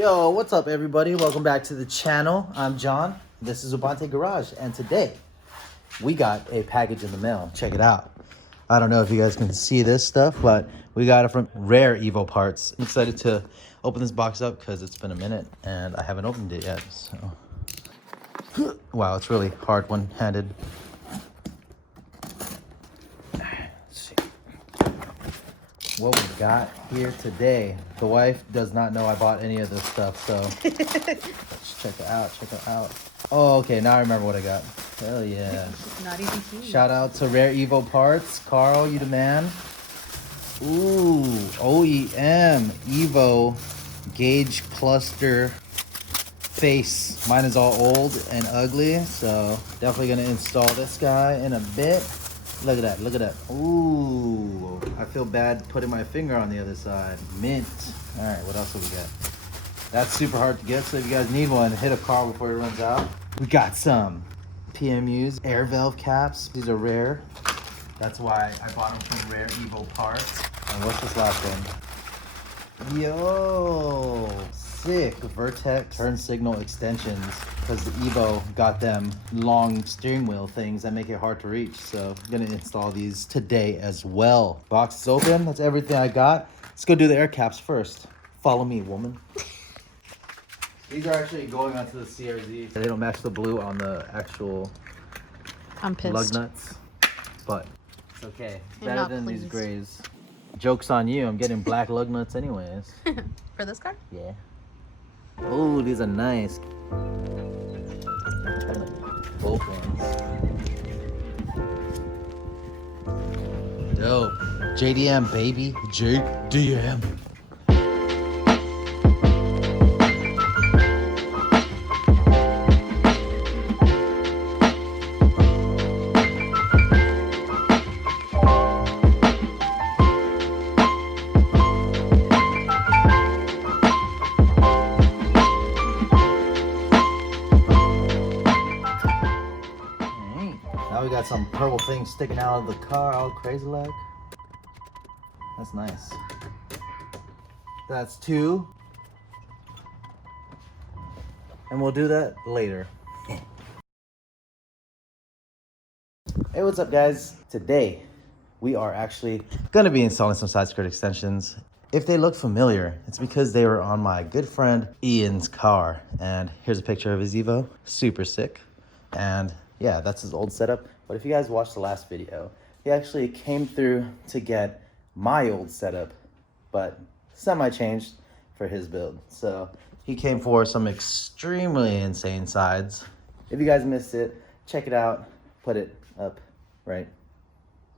Yo, what's up everybody? Welcome back to the channel. I'm John. This is Ubante Garage, and today we got a package in the mail. Check it out. I don't know if you guys can see this stuff, but we got it from Rare Evo Parts. I'm excited to open this box up because it's been a minute and I haven't opened it yet. So, wow, it's really hard one-handed. What we got here today. The wife does not know I bought any of this stuff, so let's check it out. Check it out. Oh, okay. Now I remember what I got. Hell yeah! Not even cheap. Shout out to Rare Evo Parts. Carl, you the man. Ooh, OEM Evo gauge cluster face. Mine is all old and ugly, so definitely gonna install this guy in a bit. Look at that, look at that. Ooh, I feel bad putting my finger on the other side. Mint. All right, what else do we got? That's super hard to get, so if you guys need one, hit up Carl before it runs out. We got some PMUs, air valve caps. These are rare. That's why I bought them from Rare Evo Parts. And what's this last one? Yo, sick. Vertex turn signal extensions, because the Evo got them long steering wheel things that make it hard to reach. So I'm gonna install these today as well. Box is open. That's everything I got. Let's go do the air caps first. Follow me, woman. These are actually going onto the CRZ. They don't match the blue on the actual lug nuts, but it's okay. Better than these grays. Joke's on you. I'm getting black lug nuts anyways. For this car? Yeah. Oh, these are nice. Both ones. Dope. JDM, baby. JDM. Now we got some purple things sticking out of the car, all crazy like. That's nice. That's two. And we'll do that later. Hey, what's up guys? Today, we are actually gonna be installing some side skirt extensions. If they look familiar, it's because they were on my good friend Ian's car. And here's a picture of his Evo, super sick. And yeah, that's his old setup. But if you guys watched the last video, he actually came through to get my old setup, but semi-changed for his build. So he came for some extremely insane sides. If you guys missed it, check it out. Put it up right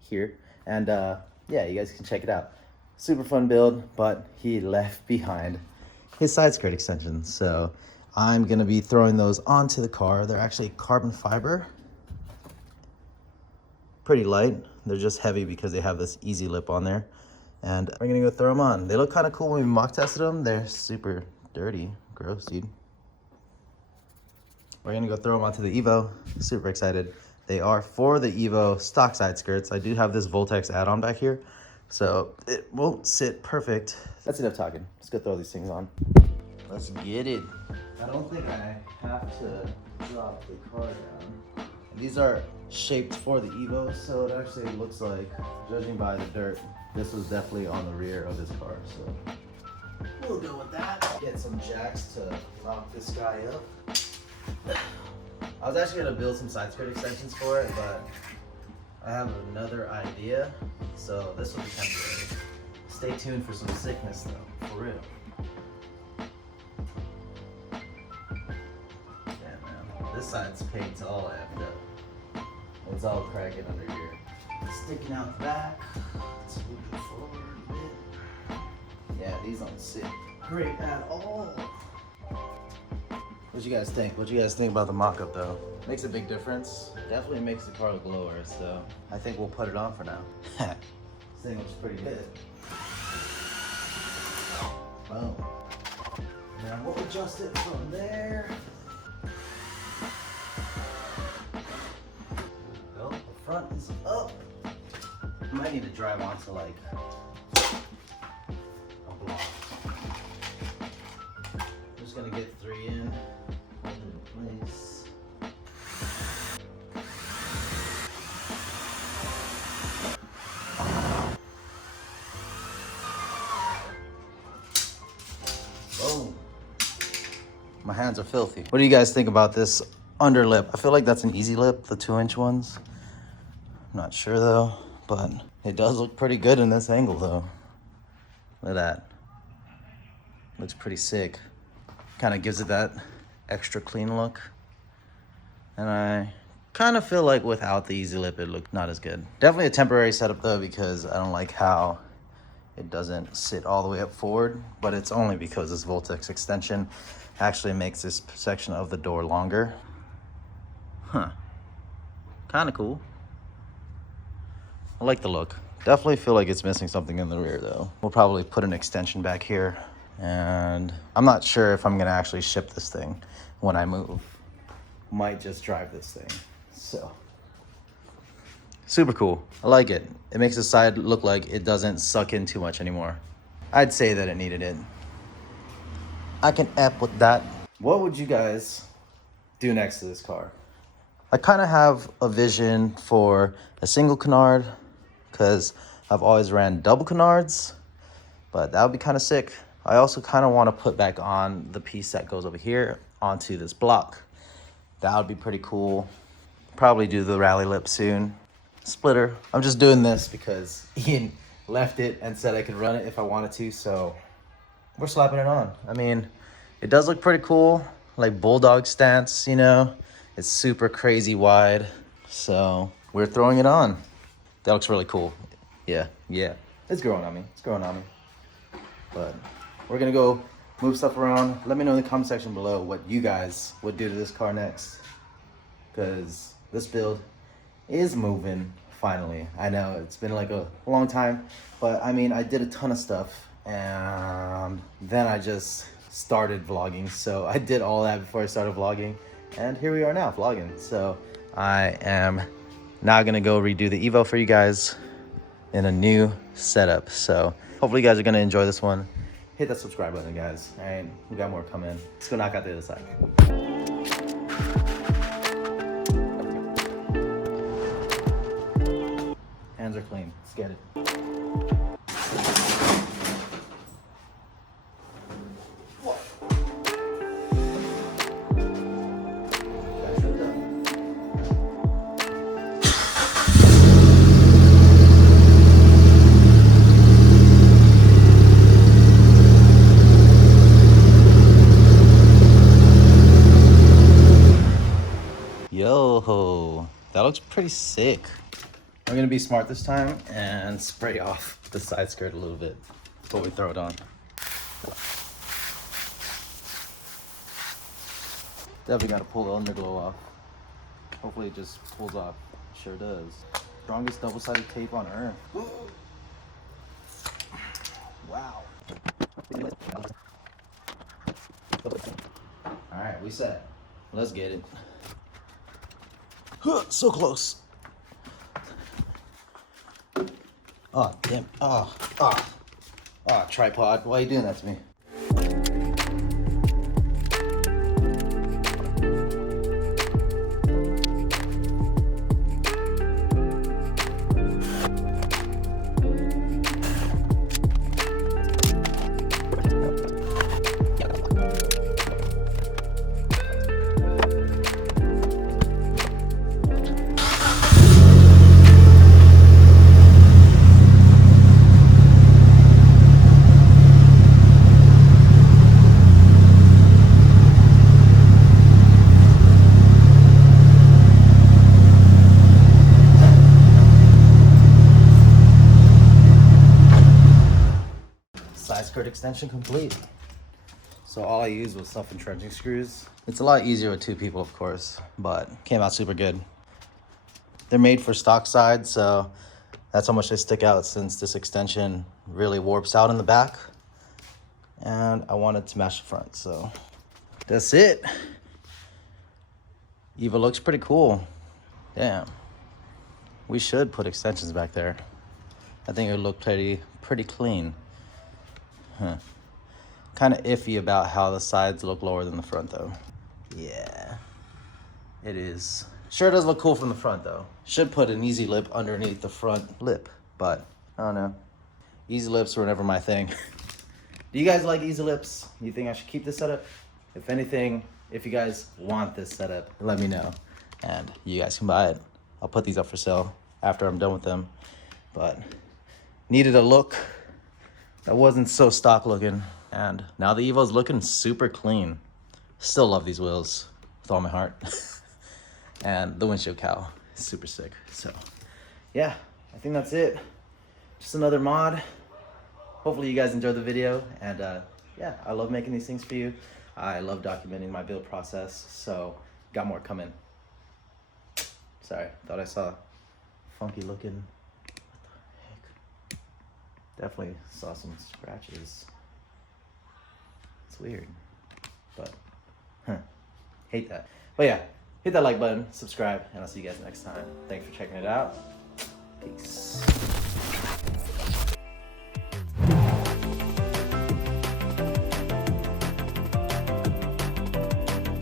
here. And yeah, you guys can check it out. Super fun build, but he left behind his side skirt extensions. So I'm gonna be throwing those onto the car. They're actually carbon fiber. Pretty light. They're just heavy because they have this easy lip on there. And we're gonna go throw them on. They look kind of cool when we mock tested them. They're super dirty. Gross, dude. We're gonna go throw them onto the Evo. Super excited. They are for the Evo stock side skirts. I do have this Voltex add-on back here, so it won't sit perfect. That's enough talking. Let's go throw these things on. Let's get it. I don't think I have to drop the car down. These are shaped for the Evo, so it actually looks like, judging by the dirt, this was definitely on the rear of this car, so we'll go with that. Get some jacks to lock this guy up. I was actually gonna build some side skirt extensions for it, but I have another idea, so this will be temporary. Stay tuned for some sickness though, for real. This side's paint's all effed up. It's all cracking under here. Sticking out the back. Let's move it forward a bit. Yeah, these don't sit great at all. What you guys think? What you guys think about the mock-up though? Makes a big difference. Definitely makes the car look lower, so I think we'll put it on for now. This thing looks pretty good. Boom. Now we'll adjust it from there. Front is up. I might need to drive onto like a block. My hands are filthy. What do you guys think about this underlip? I feel like that's an easy lip, the 2-inch ones. I'm not sure though, but it does look pretty good in this angle though. Look at that. Looks pretty sick. Kind of gives it that extra clean look. And I kind of feel like without the easy lip, it looked not as good. Definitely a temporary setup though, because I don't like how it doesn't sit all the way up forward, but it's only because this Voltex extension actually makes this section of the door longer. Huh. Kind of cool. I like the look. Definitely feel like it's missing something in the rear though. We'll probably put an extension back here, and I'm not sure if I'm gonna actually ship this thing when I move. Might just drive this thing. So super cool. I like it. It makes the side look like it doesn't suck in too much anymore. I'd say that it needed it. I can F with that. What would you guys do next to this car? I kind of have a vision for a single canard, because I've always ran double canards, but that would be kind of sick. I also kind of want to put back on the piece that goes over here onto this block. That would be pretty cool. Probably do the rally lip soon. Splitter. I'm just doing this because Ian left it and said I could run it if I wanted to, so we're slapping it on. I mean, it does look pretty cool, like bulldog stance, you know? It's super crazy wide, so we're throwing it on. That looks really cool. Yeah. It's growing on me. But we're gonna go move stuff around. Let me know in the comment section below what you guys would do to this car next, because this build is moving finally. I know it's been like a long time, but I mean, I did a ton of stuff and then I just started vlogging. So I did all that before I started vlogging, and here we are now vlogging. So I am now gonna go redo the Evo for you guys in a new setup. So hopefully you guys are gonna enjoy this one. Hit that subscribe button, guys. All right, we got more coming. Let's go knock out the other side. Hands are clean. Let's get it. Yo, that looks pretty sick. I'm gonna be smart this time and spray off the side skirt a little bit before we throw it on. Definitely gotta pull the underglow off. Hopefully it just pulls off. Sure does. Strongest double-sided tape on earth. Wow. All right, we set. Let's get it. So close. Oh, damn. Oh, tripod. Why are you doing that to me? Skirt extension complete. So all I used was self-entrenching screws. It's a lot easier with two people, of course, but came out super good. They're made for stock side, so that's how much they stick out, since this extension really warps out in the back, and I wanted to match the front. So that's it. Evo looks pretty cool. Damn, we should put extensions back there. I think it would look pretty clean. Huh. Kind of iffy about how the sides look lower than the front though. Yeah, it is. Sure does look cool from the front though. Should put an easy lip underneath the front lip, but I don't know. Easy lips were never my thing. Do you guys like easy lips? You think I should keep this setup? If anything, if you guys want this setup, let me know and you guys can buy it. I'll put these up for sale after I'm done with them. But needed a look that wasn't so stock looking. And now the Evo's looking super clean. Still love these wheels with all my heart. And the windshield cowl is super sick. So yeah, I think that's it. Just another mod. Hopefully you guys enjoyed the video. And yeah, I love making these things for you. I love documenting my build process. So got more coming. Sorry, thought I saw funky looking. What the heck? Definitely saw some scratches. It's weird, but hate that. But yeah, hit that like button, subscribe, and I'll see you guys next time. Thanks for checking it out. Peace.